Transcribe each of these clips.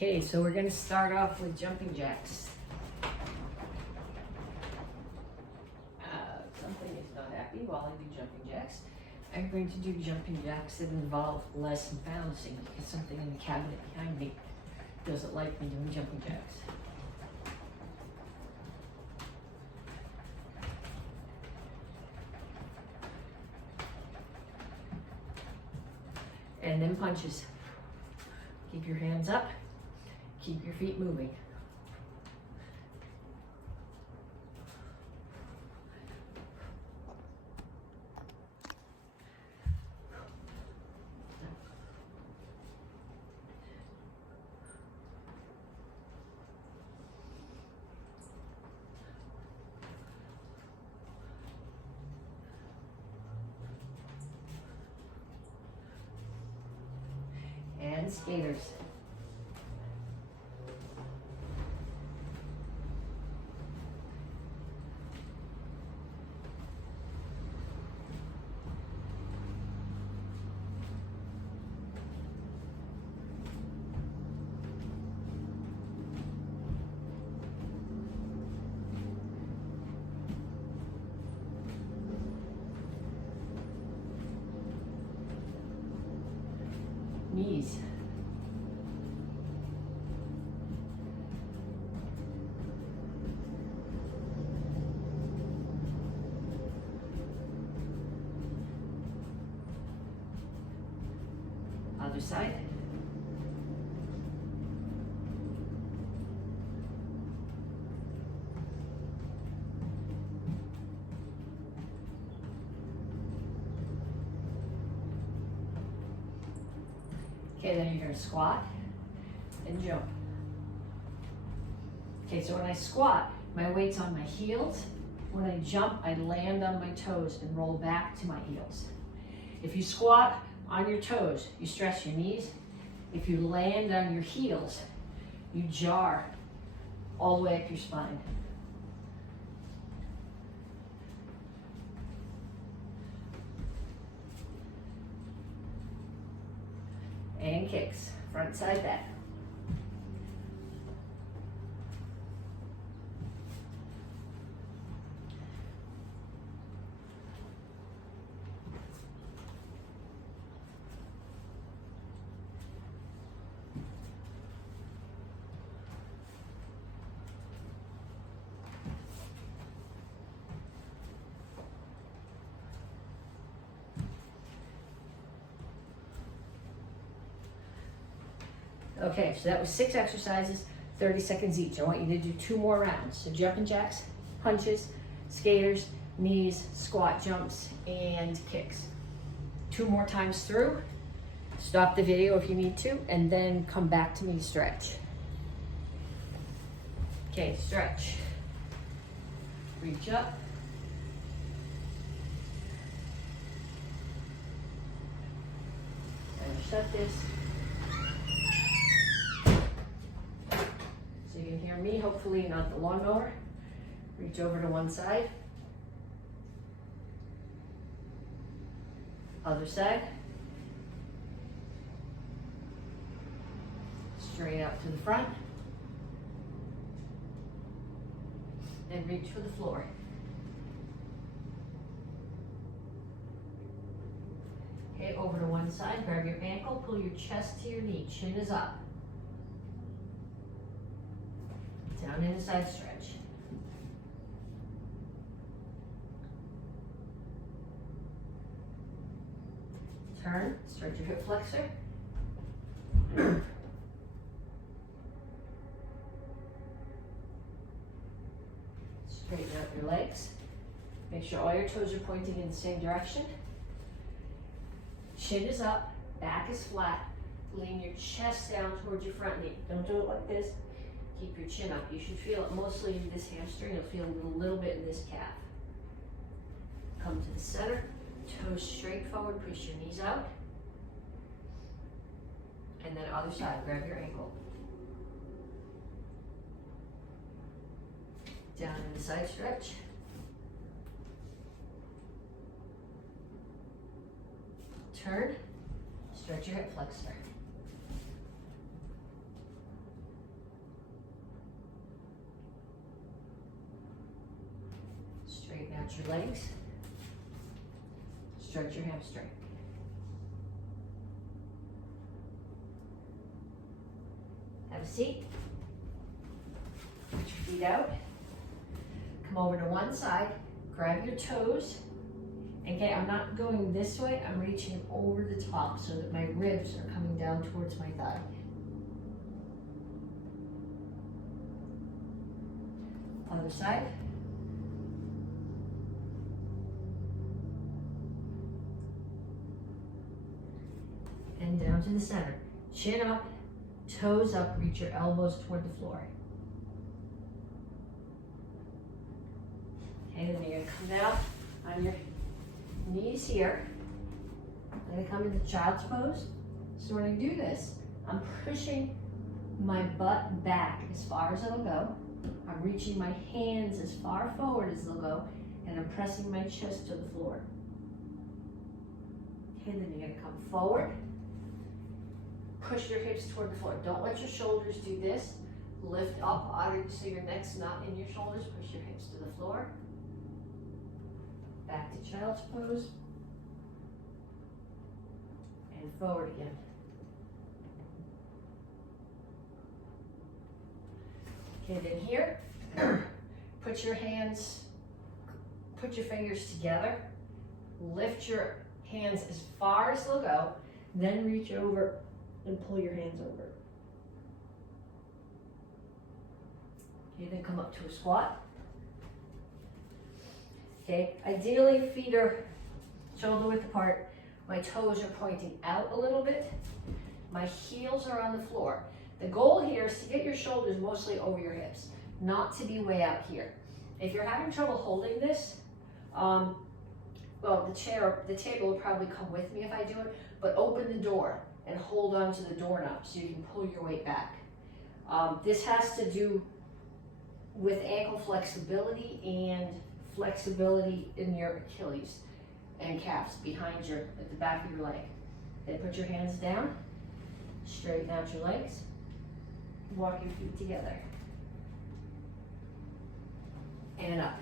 Okay, so we're gonna start off with jumping jacks. Something is not happy while I do jumping jacks. I'm going to do jumping jacks that involve less balancing because something in the cabinet behind me doesn't like me doing jumping jacks. And then punches. Keep your hands up, keep your feet moving. And skaters. Knees. Other side. Okay, then you're going to squat and jump. Okay, so when I squat, my weight's on my heels. When I jump, I land on my toes and roll back to my heels. If you squat on your toes, you stress your knees. If you land on your heels, you jar all the way up your spine. And kicks, front side back. Okay, so that was 6 exercises, 30 seconds each. I want you to do 2 more rounds. So jumping jacks, punches, skaters, knees, squat jumps, and kicks. 2 more times through. Stop the video if you need to, and then come back to me to stretch. Okay, stretch. Reach up. And shut this. So you can hear me, hopefully not the lawnmower. Reach over to one side. Other side. Straight out to the front. And reach for the floor. Okay, over to one side, grab your ankle, pull your chest to your knee, chin is up. Down in a side stretch. Turn, stretch your hip flexor. Straighten out your legs. Make sure all your toes are pointing in the same direction. Chin is up, back is flat. Lean your chest down towards your front knee. Don't do it like this. Keep your chin up. You should feel it mostly in this hamstring. You'll feel it a little bit in this calf. Come to the center, toes straight forward, push your knees out. And then other side, grab your ankle. Down in the side stretch. Turn, stretch your hip flexor. Stretch your legs. Stretch your hamstring. Have a seat. Put your feet out. Come over to one side. Grab your toes. Again, I'm not going this way. I'm reaching over the top so that my ribs are coming down towards my thigh. Other side. And down to the center. Chin up, toes up, reach your elbows toward the floor. Okay, then you're gonna come down on your knees here. I'm gonna come into child's pose. So when I do this, I'm pushing my butt back as far as it'll go. I'm reaching my hands as far forward as they'll go, and I'm pressing my chest to the floor. Okay, then you're gonna come forward. Push your hips toward the floor. Don't let your shoulders do this. Lift up so your neck's not in your shoulders. Push your hips to the floor. Back to child's pose. And forward again. Okay, then here, put your fingers together. Lift your hands as far as they'll go. Then reach over and pull your hands over. Okay, then come up to a squat. Okay, ideally feet are shoulder width apart. My toes are pointing out a little bit. My heels are on the floor. The goal here is to get your shoulders mostly over your hips, not to be way out here. If you're having trouble holding this, well, the table will probably come with me if I do it, but open the door and hold on to the doorknob so you can pull your weight back. This has to do with ankle flexibility and flexibility in your Achilles and calves at the back of your leg. Then put your hands down, straighten out your legs, walk your feet together, and up.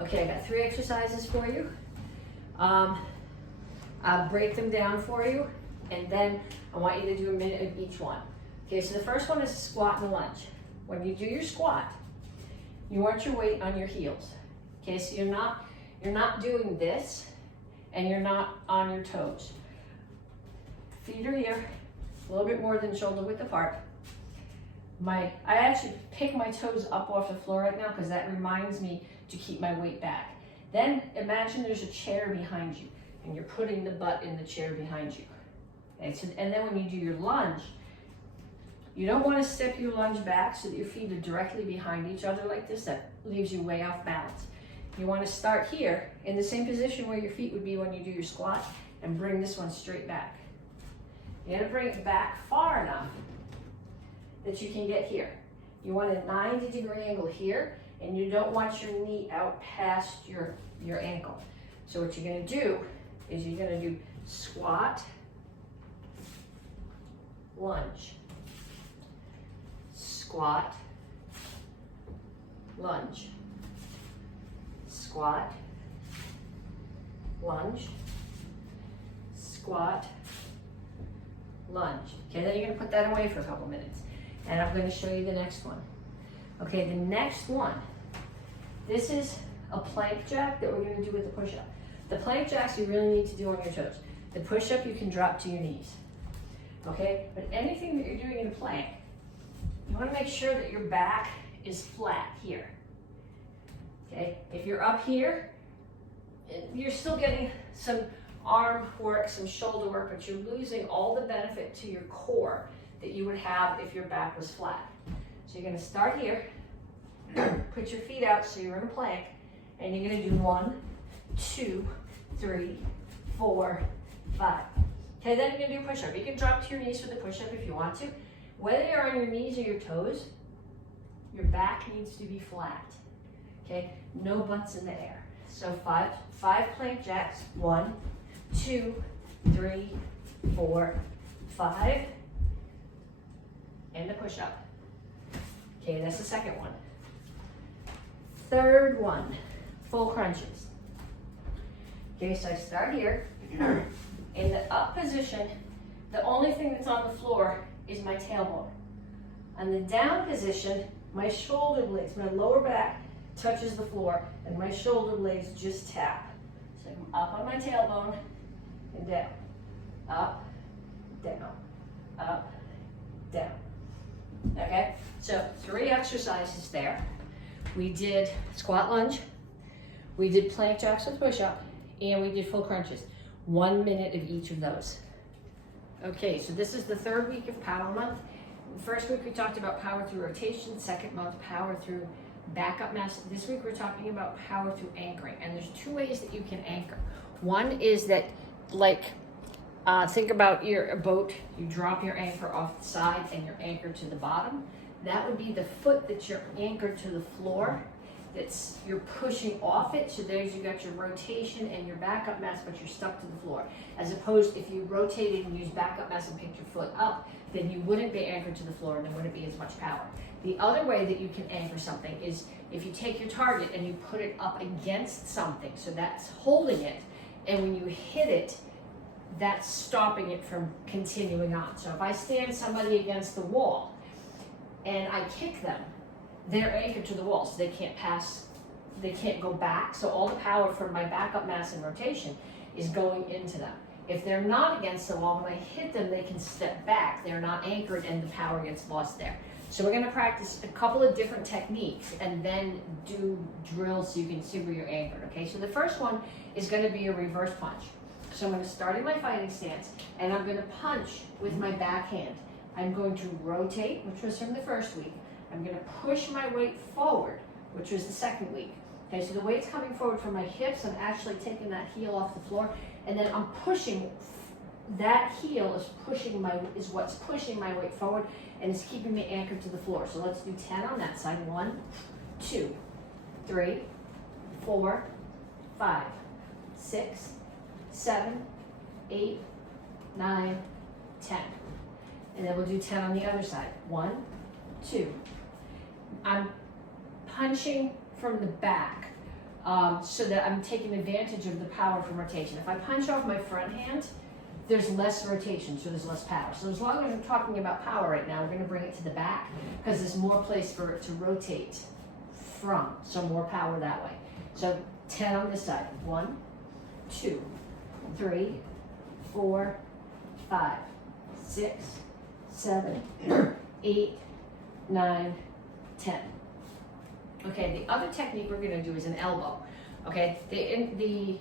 Okay, I got 3 exercises for you. I'll break them down for you, and then I want you to do a minute of each one. Okay, so the first one is squat and lunge. When you do your squat, you want your weight on your heels. Okay, so you're not doing this, and you're not on your toes. Feet are here, a little bit more than shoulder width apart. I actually pick my toes up off the floor right now because that reminds me to keep my weight back. Then imagine there's a chair behind you, and you're putting the butt in the chair behind you. Okay, so, and then when you do your lunge, you don't want to step your lunge back so that your feet are directly behind each other like this. That leaves you way off balance. You want to start here in the same position where your feet would be when you do your squat and bring this one straight back. You got to bring it back far enough that you can get here. You want a 90-degree angle here, and you don't want your knee out past your ankle. So what you're going to do is you're going to do squat, lunge, squat, lunge, squat, lunge, squat, lunge. Okay, then you're going to put that away for a couple minutes. And I'm going to show you the next one. Okay, the next one. This is a plank jack that we're going to do with the push-up. The plank jacks you really need to do on your toes. The push-up you can drop to your knees. Okay, but anything that you're doing in a plank, you want to make sure that your back is flat here. Okay, if you're up here, you're still getting some arm work, some shoulder work, but you're losing all the benefit to your core that you would have if your back was flat. So you're going to start here, put your feet out so you're in a plank, and you're going to do 1, 2, 3, 4, 5. Okay, then you're going to do push-up. You can drop to your knees for the push-up if you want to. Whether you're on your knees or your toes, your back needs to be flat. Okay, no butts in the air. So five plank jacks. 1, 2, 3, 4, 5. And the push-up. Okay, that's the second one. Third one, full crunches. Okay, so I start here. In the up position, the only thing that's on the floor is my tailbone. On the down position, my shoulder blades, my lower back touches the floor, and my shoulder blades just tap. So I'm up on my tailbone and down. Up, down, up, down. Okay, so 3 exercises there. We did squat lunge, we did plank jacks with push-up, and we did full crunches. 1 minute of each of those. Okay, so this is the 3rd week of Power Month. First week we talked about power through rotation, second month power through backup mass. This week we're talking about power through anchoring, and there's 2 ways that you can anchor. One is that, like, think about a boat, you drop your anchor off the side and you're anchored to the bottom. That would be the foot that you're anchored to the floor, you're pushing off it, so there's you got your rotation and your backup mass, but you're stuck to the floor. As opposed, if you rotated and used backup mass and picked your foot up, then you wouldn't be anchored to the floor and there wouldn't be as much power. The other way that you can anchor something is if you take your target and you put it up against something, so that's holding it, and when you hit it, that's stopping it from continuing on. So if I stand somebody against the wall and I kick them, they're anchored to the wall, so they can't pass, they can't go back. So all the power from my backup mass and rotation is going into them. If they're not against the wall, when I hit them, they can step back. They're not anchored and the power gets lost there. So we're gonna practice a couple of different techniques and then do drills so you can see where you're anchored, okay? So the first one is gonna be a reverse punch. So I'm gonna start in my fighting stance and I'm gonna punch with my backhand. I'm going to rotate, which was from the first week. I'm gonna push my weight forward, which was the second week. Okay, so the weight's coming forward from my hips. I'm actually taking that heel off the floor, and then I'm pushing. That heel is what's pushing my weight forward, and is keeping me anchored to the floor. So let's do 10 on that side. 1, 2, 3, 4, 5, 6, 7, 8, 9, 10. And then we'll do 10 on the other side. 1, 2. I'm punching from the back so that I'm taking advantage of the power from rotation. If I punch off my front hand, there's less rotation, so there's less power. So as long as I'm talking about power right now, we're going to bring it to the back because there's more place for it to rotate from, so more power that way. So 10 on this side. 1, 2, 3, 4, 5, 6, 7, 8, 9, 10. Okay, the other technique we're gonna do is an elbow. Okay, the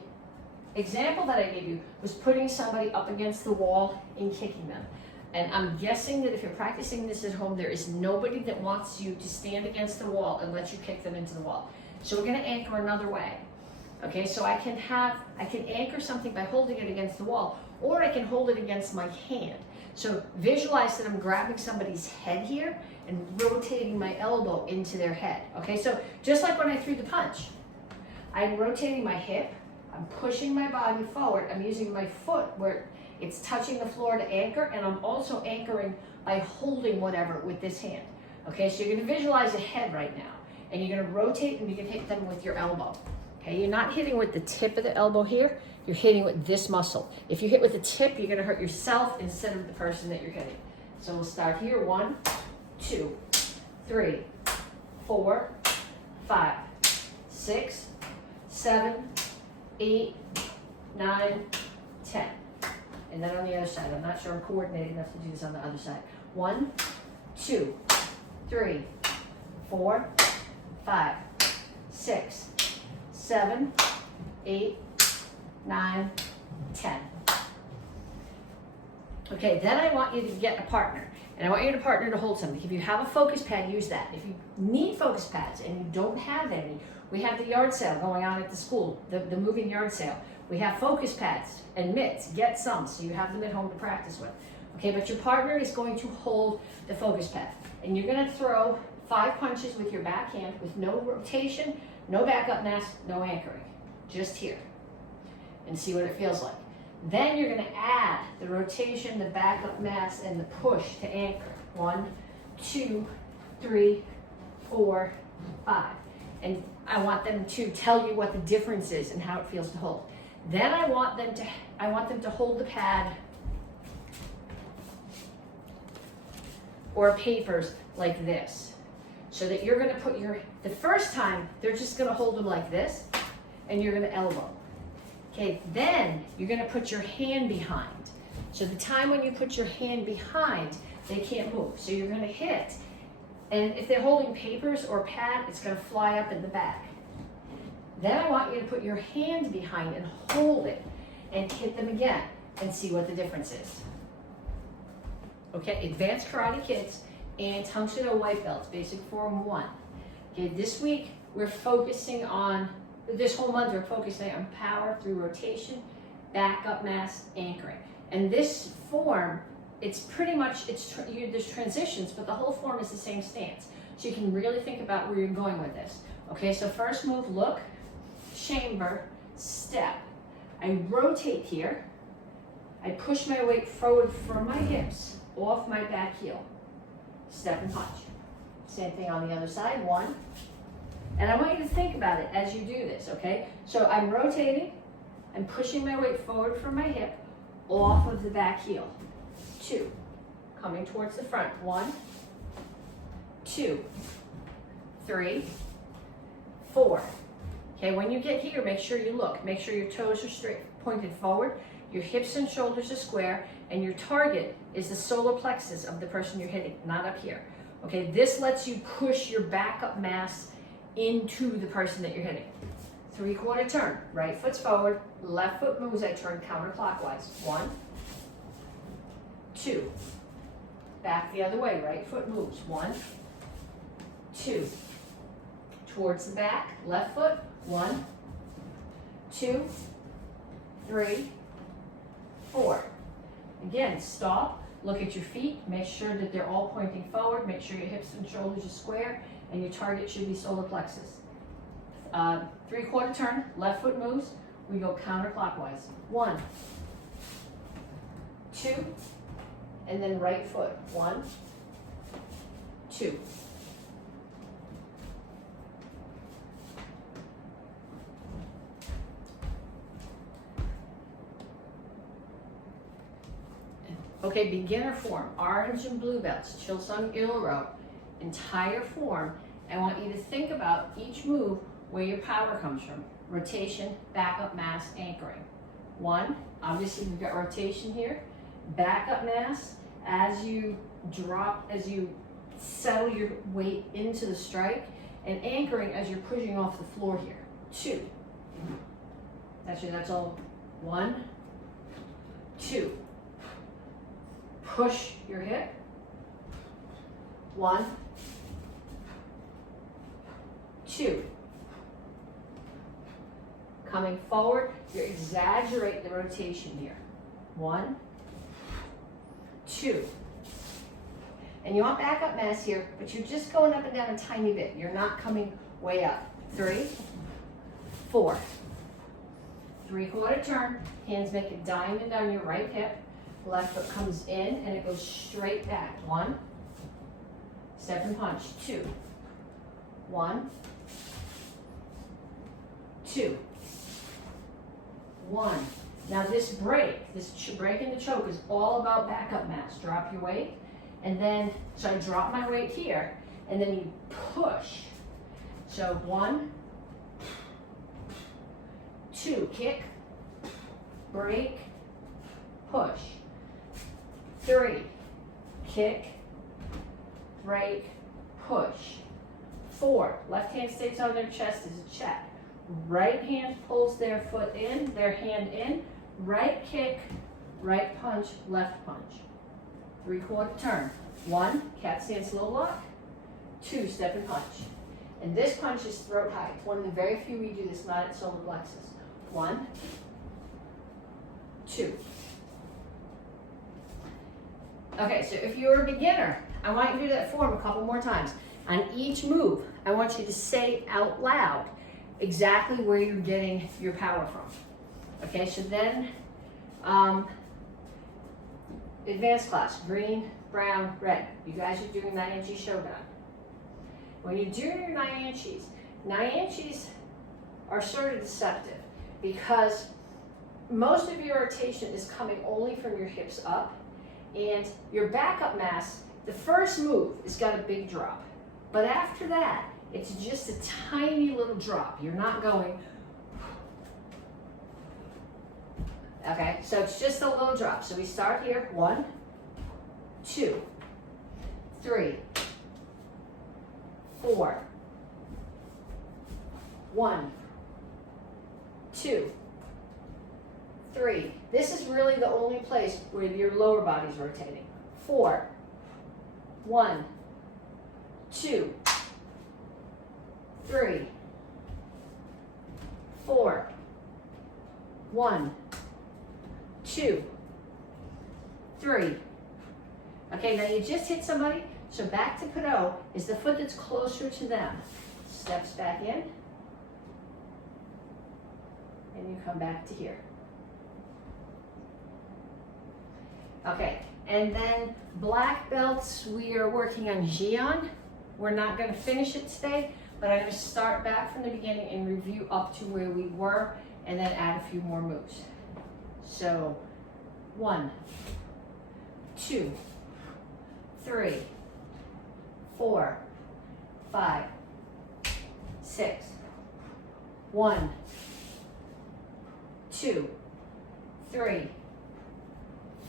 example that I gave you was putting somebody up against the wall and kicking them. And I'm guessing that if you're practicing this at home, there is nobody that wants you to stand against the wall and let you kick them into the wall. So we're gonna anchor another way. Okay, so I can anchor something by holding it against the wall, or I can hold it against my hand. So visualize that I'm grabbing somebody's head here and rotating my elbow into their head. Okay, so just like when I threw the punch, I'm rotating my hip, I'm pushing my body forward, I'm using my foot where it's touching the floor to anchor, and I'm also anchoring by holding whatever with this hand. Okay, so you're gonna visualize a head right now, and you're gonna rotate and you can hit them with your elbow. Okay, you're not hitting with the tip of the elbow here, you're hitting with this muscle. If you hit with the tip, you're gonna hurt yourself instead of the person that you're hitting. So we'll start here. 1, 2, 3, 4, 5, 6, 7, 8, 9, 10. And then on the other side, I'm not sure I'm coordinated enough to do this on the other side. 1, 2, 3, 4, 5, 6, 7, 8, 9, 10. Okay, then I want you to get a partner. And I want you to partner to hold something. If you have a focus pad, use that. If you need focus pads and you don't have any, we have the yard sale going on at the school, the moving yard sale. We have focus pads and mitts. Get some so you have them at home to practice with. Okay, but your partner is going to hold the focus pad. And you're going to throw 5 punches with your backhand with no rotation, no backup mass, no anchoring. Just here. And see what it feels like. Then you're going to add the rotation, the backup mass, and the push to anchor. 1, 2, 3, 4, 5. And I want them to tell you what the difference is and how it feels to hold. Then I want them to hold the pad or papers like this, so that you're gonna put the first time, they're just gonna hold them like this, and you're gonna elbow. Okay, then you're gonna put your hand behind. So the time when you put your hand behind, they can't move. So you're gonna hit, and if they're holding papers or pad, it's gonna fly up in the back. Then I want you to put your hand behind and hold it, and hit them again, and see what the difference is. Okay, Advanced Karate Kids and Tang Soo Do White Belts, Basic Form 1. Okay, this week we're focusing on, this whole month we're focusing on power through rotation, back up mass, anchoring. And this form, it's pretty much, there's transitions, but the whole form is the same stance. So you can really think about where you're going with this. Okay, so first move, look, chamber, step. I rotate here. I push my weight forward from my hips, off my back heel. Step and punch. Same thing on the other side, 1. And I want you to think about it as you do this, okay? So I'm rotating, I'm pushing my weight forward from my hip, off of the back heel. 2, coming towards the front, 1, 2, 3, 4. Okay, when you get here, make sure you look. Make sure your toes are straight, pointed forward, your hips and shoulders are square, and your target is the solar plexus of the person you're hitting, not up here. Okay, this lets you push your backup mass into the person that you're hitting. 3/4 turn, right foot's forward, left foot moves, I turn counterclockwise. 1, 2, back the other way, right foot moves. 1, 2, towards the back, left foot. 1, 2, 3, 4. Again, stop, look at your feet, make sure that they're all pointing forward, make sure your hips and shoulders are square, and your target should be solar plexus. 3/4 turn, left foot moves, we go counterclockwise. 1, 2, and then right foot. 1, 2. Okay, beginner form, orange and blue belts, Chilsung Ilro, entire form. I want you to think about each move where your power comes from. Rotation, backup mass, anchoring. 1, obviously we've got rotation here. Backup mass, as you drop, as you settle your weight into the strike, and anchoring as you're pushing off the floor here. 2. That's all. 1, 2. Push your hip. 1, 2. Coming forward, you exaggerate the rotation here. 1, 2. And you want backup mass here, but you're just going up and down a tiny bit. You're not coming way up. 3, 4. 3/4 turn, hands make a diamond on your right hip. Left foot comes in and it goes straight back. 1, step and punch. 2, 1, 2, 1. Now this break in the choke is all about backup mass. Drop your weight, and then, so I drop my weight here, and then you push. So 1, 2, kick, break, push. 3, kick, break, push. 4, left hand stays on their chest as a check. Right hand pulls their foot in, their hand in. Right kick, right punch, left punch. 3/4 turn. 1, cat stance low lock. 2, step and punch. And this punch is throat high. It's one of the very few we do this not at solar plexus. 1, 2. Okay, so if you're a beginner, I want you to do that form a couple more times. On each move, I want you to say out loud exactly where you're getting your power from. Okay, so then, advanced class, green, brown, red. You guys are doing Nai-Chi Shogun. When you're doing your Nai-Chis, Nyanchis are sort of deceptive because most of your rotation is coming only from your hips up, and your backup mass, the first move has got a big drop. But after that, it's just a tiny little drop. You're not going, okay? So it's just a little drop. So we start here, 1, 2, 3, 4, 1, 2, 3. This is really the only place where your lower body's rotating. 4, 1, 2, 3, 4, 1, 2, 3. Okay, now you just hit somebody, so back to Cradle is the foot that's closer to them. Steps back in, and you come back to here. Okay, and then black belts, we are working on Jian. We're not going to finish it today, but I'm going to start back from the beginning and review up to where we were, and then add a few more moves. So, 1, 2, 3, 4, 5, 6, 1, 2, 3,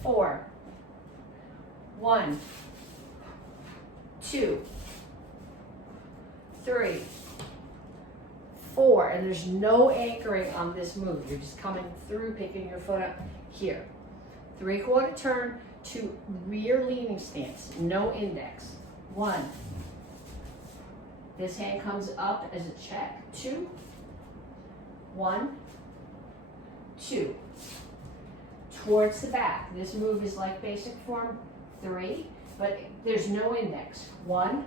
4, 1, 2, 3, 4, and there's no anchoring on this move. You're just coming through, picking your foot up here. 3/4 turn to rear leaning stance, no index. 1. This hand comes up as a check. 2, 1, 2. Towards the back. This move is like basic form 3, but there's no index. 1,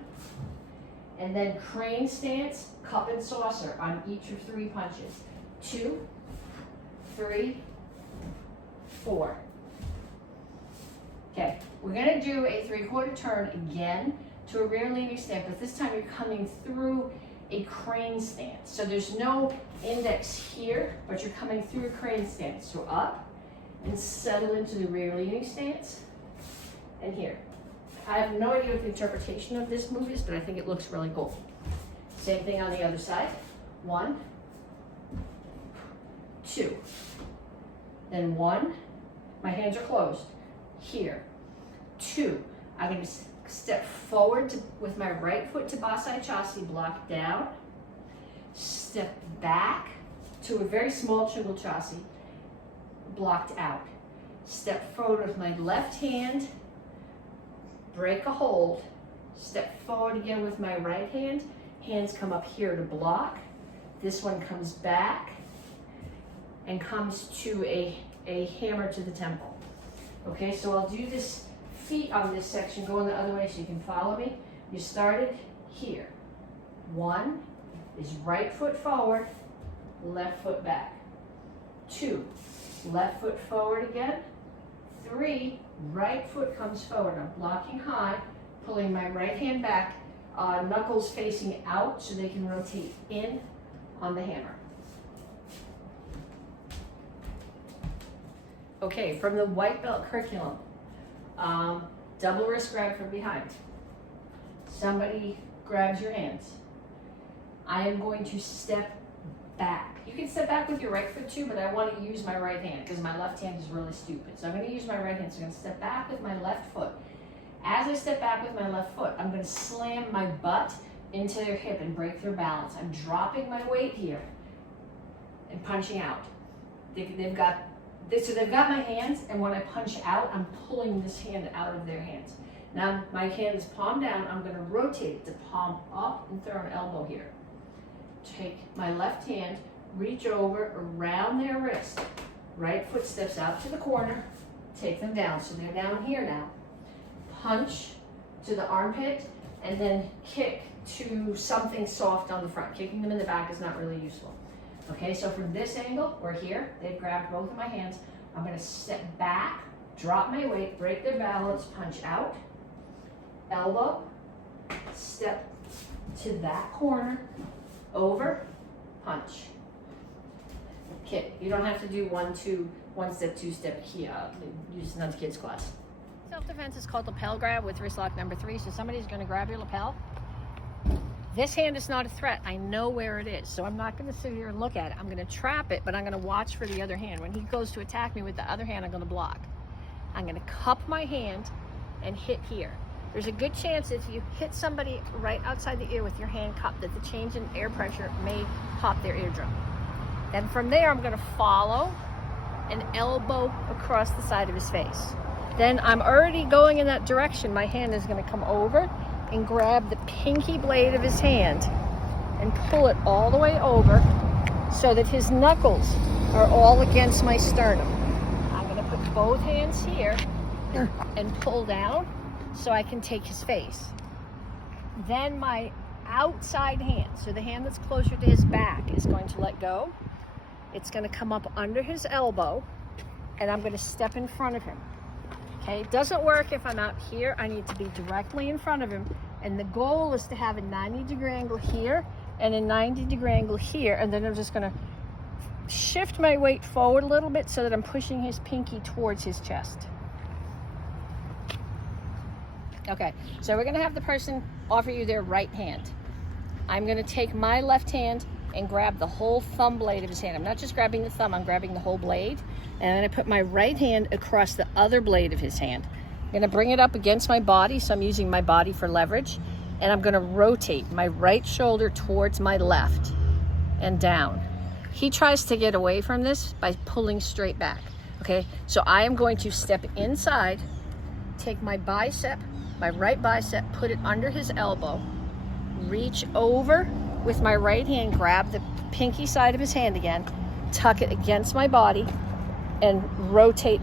and then crane stance, cup and saucer on each of 3 punches. 2, 3, 4. Okay, we're gonna do a 3/4 turn again to a rear leaning stance, but this time you're coming through a crane stance. So there's no index here, but you're coming through a crane stance. So up and settle into the rear leaning stance, and here. I have no idea what the interpretation of this move is, but I think it looks really cool. Same thing on the other side. 1, 2. Then 1, my hands are closed. Here. 2, I'm going to step forward with my right foot to Basai Chasi, block down. Step back to a very small Chingle Chasi, blocked out. Step forward with my left hand, break a hold, step forward again with my right hand, hands come up here to block. This one comes back and comes to a hammer to the temple. Okay, so I'll do this feet on this section, going the other way so you can follow me. You started here. 1 is right foot forward, left foot back. 2, left foot forward again. 3, right foot comes forward. I'm blocking high, pulling my right hand back, knuckles facing out so they can rotate in on the hammer. Okay, from the white belt curriculum, double wrist grab from behind. Somebody grabs your hands. I am going to step back. You can step back with your right foot too, but I want to use my right hand because my left hand is really stupid. So I'm going to use my right hand. So I'm going to step back with my left foot. As I step back with my left foot, I'm going to slam my butt into their hip and break their balance. I'm dropping my weight here and punching out. They've got my hands, and when I punch out, I'm pulling this hand out of their hands. Now my hand is palm down. I'm going to rotate it to palm up and throw an elbow here. Take my left hand, reach over around their wrist. Right foot steps out to the corner, take them down. So they're down here now. Punch to the armpit, and then kick to something soft on the front. Kicking them in the back is not really useful. Okay, so from this angle, we're here. They've grabbed both of my hands. I'm going to step back, drop my weight, break their balance, punch out, elbow, step to that corner, over, punch. Kick. You don't have to do 1, 2, 1 step, 2 step here. Use another kid's class. Self-defense is called lapel grab with wrist lock number 3. So somebody's going to grab your lapel. This hand is not a threat. I know where it is. So I'm not going to sit here and look at it. I'm going to trap it, but I'm going to watch for the other hand. When he goes to attack me with the other hand, I'm going to block. I'm going to cup my hand and hit here. There's a good chance if you hit somebody right outside the ear with your hand cupped that the change in air pressure may pop their eardrum. Then from there, I'm going to follow an elbow across the side of his face. Then I'm already going in that direction. My hand is going to come over and grab the pinky blade of his hand and pull it all the way over so that his knuckles are all against my sternum. I'm going to put both hands here and pull down so I can take his face. Then my outside hand, so the hand that's closer to his back, is going to let go. It's going to come up under his elbow, and I'm going to step in front of him. Okay, it doesn't work if I'm out here. I need to be directly in front of him, and the goal is to have a 90-degree angle here and a 90-degree angle here, and then I'm just going to shift my weight forward a little bit so that I'm pushing his pinky towards his chest. Okay, so we're going to have the person offer you their right hand. I'm going to take my left hand and grab the whole thumb blade of his hand. I'm not just grabbing the thumb, I'm grabbing the whole blade. And I'm going to put my right hand across the other blade of his hand. I'm going to bring it up against my body, so I'm using my body for leverage. And I'm going to rotate my right shoulder towards my left and down. He tries to get away from this by pulling straight back. Okay, so I am going to step inside, take my bicep, my right bicep, put it under his elbow, reach over with my right hand, grab the pinky side of his hand again, tuck it against my body, and rotate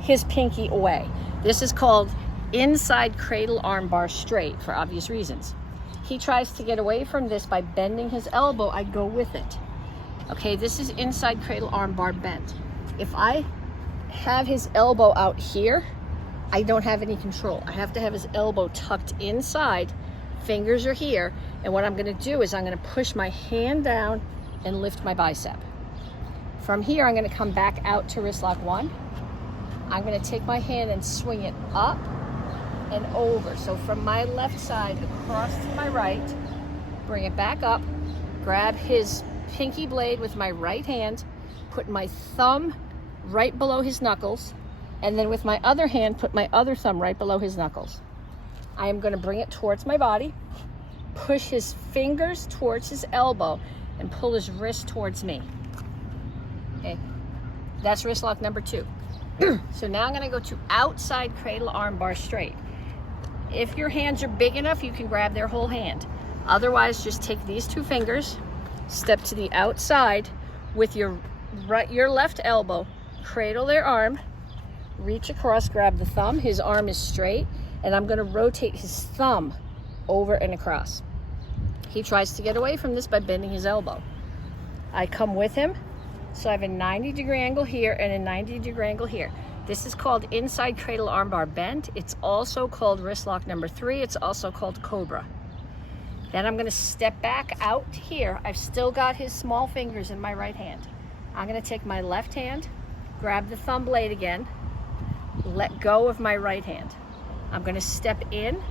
his pinky away. This is called inside cradle arm bar straight for obvious reasons. He tries to get away from this by bending his elbow. I go with it. Okay, this is inside cradle arm bar bent. If I have his elbow out here, I don't have any control. I have to have his elbow tucked inside, fingers are here, and what I'm going to do is I'm going to push my hand down and lift my bicep. From here, I'm going to come back out to wrist lock 1. I'm going to take my hand and swing it up and over. So from my left side across to my right, bring it back up, grab his pinky blade with my right hand, put my thumb right below his knuckles, and then with my other hand, put my other thumb right below his knuckles. I am going to bring it towards my body, push his fingers towards his elbow, and pull his wrist towards me. Okay, that's wrist lock number 2. So now I'm going to go to outside cradle arm bar straight. If your hands are big enough, you can grab their whole hand. Otherwise, just take these 2 fingers, step to the outside with your left elbow, cradle their arm, reach across, grab the thumb. His arm is straight, and I'm going to rotate his thumb over and across. He tries to get away from this by bending his elbow. I come with him, so I have a 90-degree angle here and a 90-degree angle here. This is called inside cradle arm bar bent. It's also called wrist lock number 3. It's also called cobra. Then I'm going to step back out here. I've still got his small fingers in my right hand. I'm going to take my left hand, grab the thumb blade again, let go of my right hand. I'm going to step in,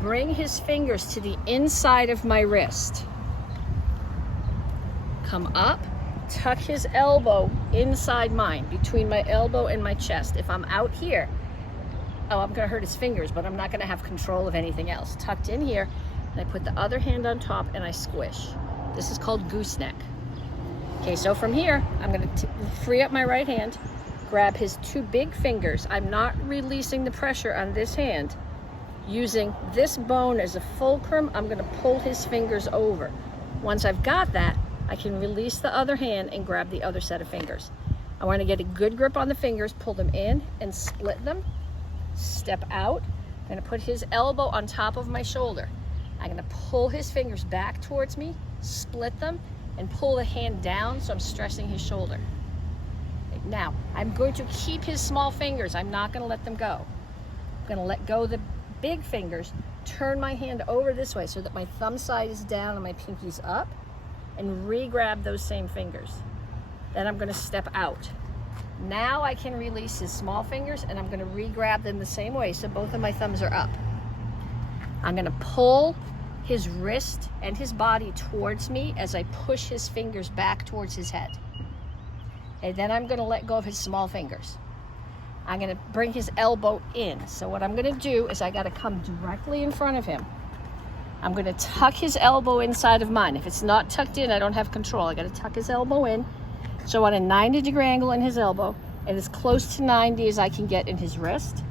bring his fingers to the inside of my wrist. Come up, tuck his elbow inside mine, between my elbow and my chest. If I'm out here, I'm going to hurt his fingers, but I'm not going to have control of anything else. Tucked in here, and I put the other hand on top and I squish. This is called gooseneck. Okay, so from here, I'm going to free up my right hand, grab his 2 big fingers. I'm not releasing the pressure on this hand. Using this bone as a fulcrum, I'm going to pull his fingers over. Once I've got that, I can release the other hand and grab the other set of fingers. I want to get a good grip on the fingers, pull them in and split them. Step out. I'm going to put his elbow on top of my shoulder. I'm going to pull his fingers back towards me, split them, and pull the hand down so I'm stressing his shoulder. Now, I'm going to keep his small fingers. I'm not going to let them go. I'm going to let go of the big fingers, turn my hand over this way so that my thumb side is down and my pinky's up. and re-grab those same fingers. Then I'm gonna step out. Now I can release his small fingers and I'm gonna re-grab them the same way, so both of my thumbs are up. I'm gonna pull his wrist and his body towards me as I push his fingers back towards his head. And then I'm gonna let go of his small fingers. I'm gonna bring his elbow in. So what I'm gonna do is I gotta come directly in front of him. I'm gonna tuck his elbow inside of mine. If it's not tucked in, I don't have control. I gotta tuck his elbow in. So on a 90-degree angle in his elbow, and as close to 90 as I can get in his wrist,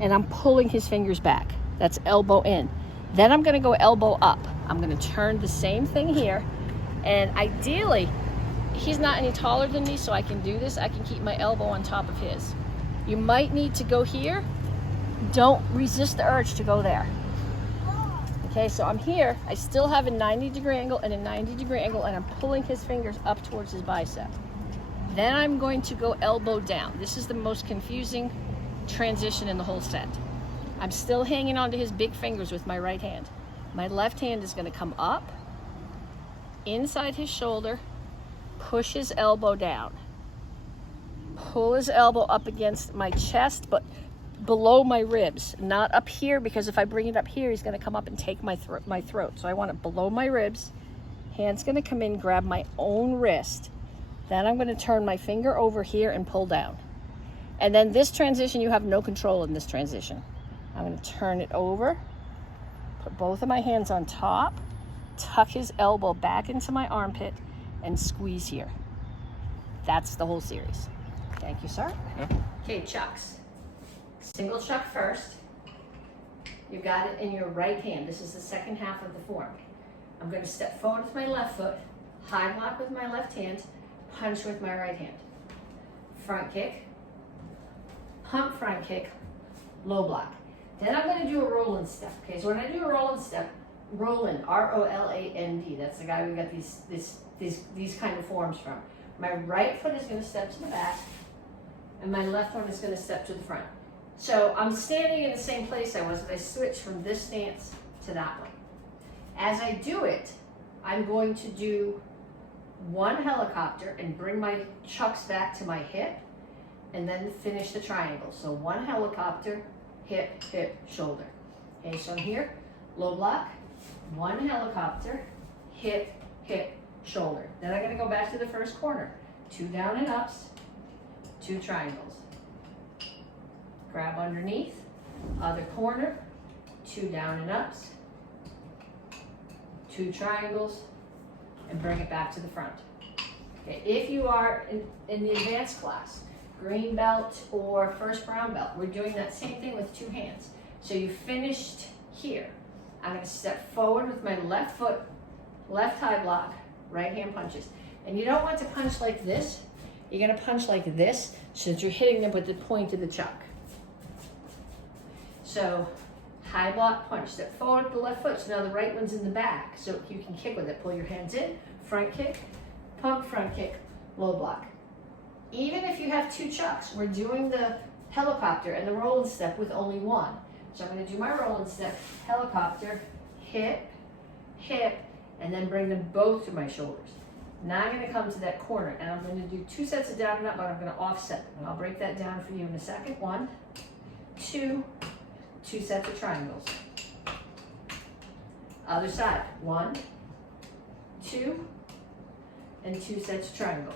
and I'm pulling his fingers back. That's elbow in. Then I'm gonna go elbow up. I'm gonna turn the same thing here, and ideally, he's not any taller than me, so I can do this. I can keep my elbow on top of his. You might need to go here. Don't resist the urge to go there. Okay, so I'm here. I still have a 90-degree angle and a 90-degree angle, and I'm pulling his fingers up towards his bicep. Then I'm going to go elbow down. This is the most confusing transition in the whole set. I'm still hanging onto his big fingers with my right hand. My left hand is going to come up, inside his shoulder, push his elbow down. Pull his elbow up against my chest, but below my ribs, not up here, because if I bring it up here, he's going to come up and take my throat. So I want it below my ribs. Hand's going to come in, grab my own wrist. Then I'm going to turn my finger over here and pull down. And then this transition, you have no control in this transition. I'm going to turn it over, put both of my hands on top, tuck his elbow back into my armpit, and squeeze here. That's the whole series. Thank you, sir. Okay, chucks. Single chuck first. You got it in your right hand. This is the second half of the form. I'm going to step forward with my left foot, high block with my left hand, punch with my right hand. Front kick, pump front kick, low block. Then I'm going to do a roll-in step. Okay, so when I do a roll-in step, roll-in, R-O-L-A-N-D. That's the guy we got these kind of forms from. My right foot is going to step to the back, and my left one is going to step to the front. So I'm standing in the same place I was, but I switch from this stance to that one. As I do it, I'm going to do one helicopter and bring my chucks back to my hip, and then finish the triangle. So one helicopter, hip, hip, shoulder. Okay, so I'm here, low block, one helicopter, hip, hip, shoulder. Then I'm going to go back to the first corner. 2 down and ups, 2 triangles. Grab underneath, other corner, 2 down and ups, 2 triangles, and bring it back to the front. Okay, if you are in the advanced class, green belt or first brown belt, we're doing that same thing with 2 hands. So you finished here. I'm going to step forward with my left foot, left high block, right hand punches. And you don't want to punch like this. You're going to punch like this so that you're hitting them with the point of the chuck. So high block punch, step forward with the left foot. So now the right one's in the back, so you can kick with it. Pull your hands in, front kick, pump front kick, low block. Even if you have 2 chucks, we're doing the helicopter and the roll-in step with only 1. So I'm going to do my roll-in step, helicopter, hip, hip, and then bring them both to my shoulders. Now I'm going to come to that corner, and I'm going to do 2 sets of down and up, but I'm going to offset them. And I'll break that down for you in a second. 1, 2, 2 sets of triangles. Other side, 1, 2, and 2 sets of triangles.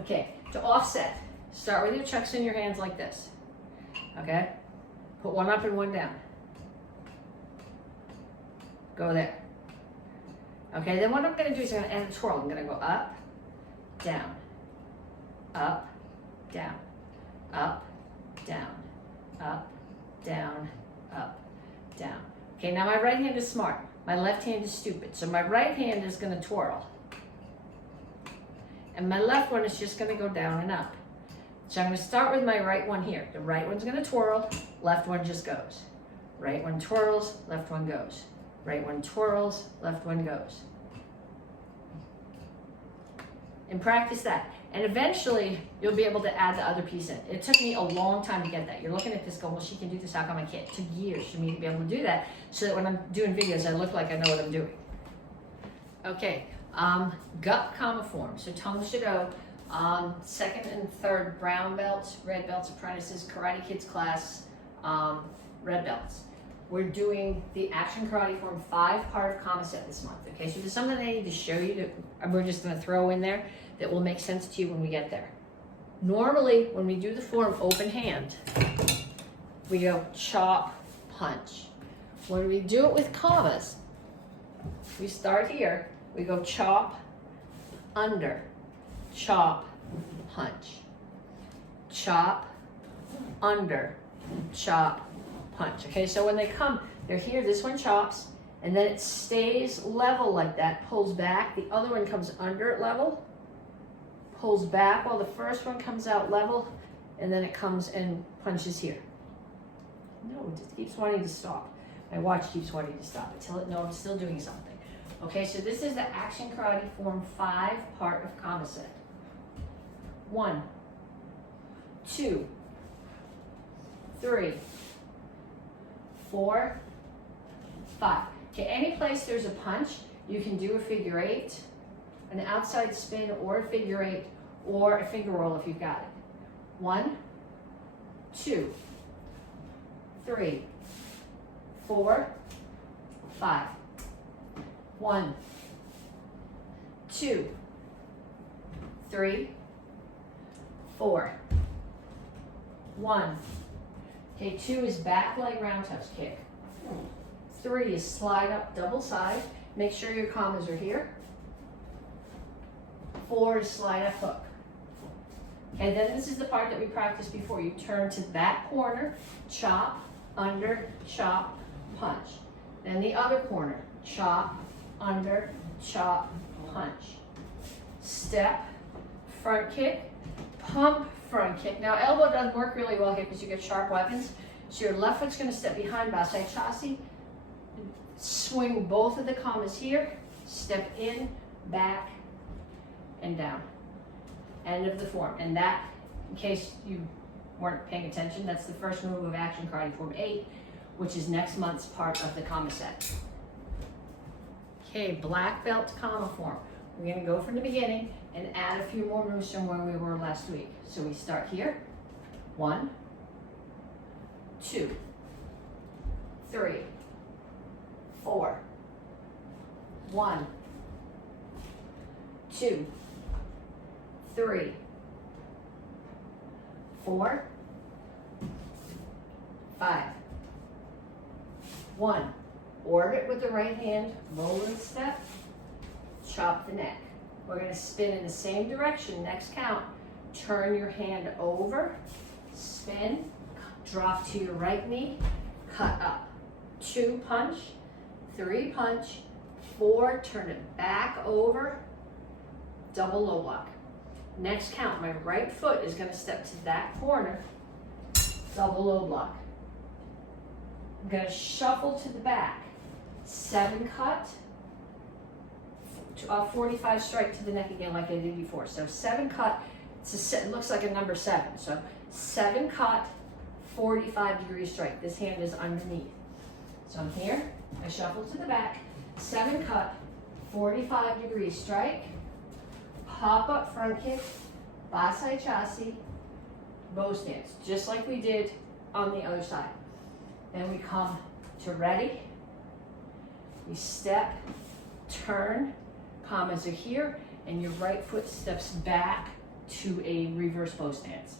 Okay, to offset, start with your chucks in your hands like this. Okay, put 1 up and 1 down. Go there. Okay, then what I'm going to do is I'm going to add a twirl. I'm going to go up, down, up, down, up, down, up, down, up, down. Okay, now my right hand is smart. My left hand is stupid. So my right hand is going to twirl. And my left one is just going to go down and up. So I'm going to start with my right one here. The right one's going to twirl, left one just goes. Right one twirls, left one goes. Right one twirls, left one goes. and practice that. And eventually, you'll be able to add the other piece in. It took me a long time to get that. You're looking at this going, well, she can do this, how come I can't? It took years for me to be able to do that, so that when I'm doing videos, I look like I know what I'm doing. Okay, gut comma form. So Tang Soo Do, second and third brown belts, red belts, apprentices, Karate Kids class, red belts. We're doing the action karate form 5-part comma set this month. Okay, so there's something I need to show you that we're just gonna throw in there that will make sense to you when we get there. Normally, when we do the form open hand, we go chop, punch. When we do it with commas, we start here, we go chop, under, chop, punch. Chop, under, chop, punch. Okay, so when they come, they're here, this one chops, and then it stays level like that, pulls back, the other one comes under at level, pulls back while the first one comes out level, and then it comes and punches here. No, it just keeps wanting to stop. My watch keeps wanting to stop until it knows I'm still doing something. Okay, so this is the action karate form 5-part of comma set. 1, 2, 3, 4, 5. Okay, any place there's a punch, you can do a figure 8, an outside spin, or a figure 8, or a finger roll if you've got it. 1, 2, 3, 4, 5. 1, 2, 3, 4. 1. Okay, 2 is back leg roundhouse kick. 3 is slide up double side. Make sure your commas are here. 4 is slide up hook. And then this is the part that we practiced before. You turn to that corner, chop, under, chop, punch. Then the other corner, chop, under, chop, punch. Step, front kick, pump, front kick. Now elbow doesn't work really well here because you get sharp weapons. So your left foot's going to step behind basai chassis. Swing both of the commas here. Step in, back, and down. End of the form. And that, in case you weren't paying attention, that's the first move of action karate form 8, which is next month's part of the comma set. Okay, black belt comma form. We're going to go from the beginning and add a few more moves from where we were last week. So we start here. 1, 2, 3, 4. 1, 2, 3, 4, 5. 1. Orbit with the right hand, roll and step, chop the neck. We're going to spin in the same direction. Next count, turn your hand over, spin, drop to your right knee, cut up. 2, punch, 3, punch, 4, turn it back over, double low block. Next count, my right foot is going to step to that corner, double low block. I'm going to shuffle to the back, 7 cut, 45 strike to the neck again like I did before. So 7 cut, it looks like a number 7. So 7 cut, 45 degree strike. This hand is underneath. So I'm here, I shuffle to the back, 7 cut, 45 degree strike, pop up front kick, basai chassis, bow stance, just like we did on the other side. Then we come to ready, we step, turn, commas are here, and your right foot steps back to a reverse bow stance.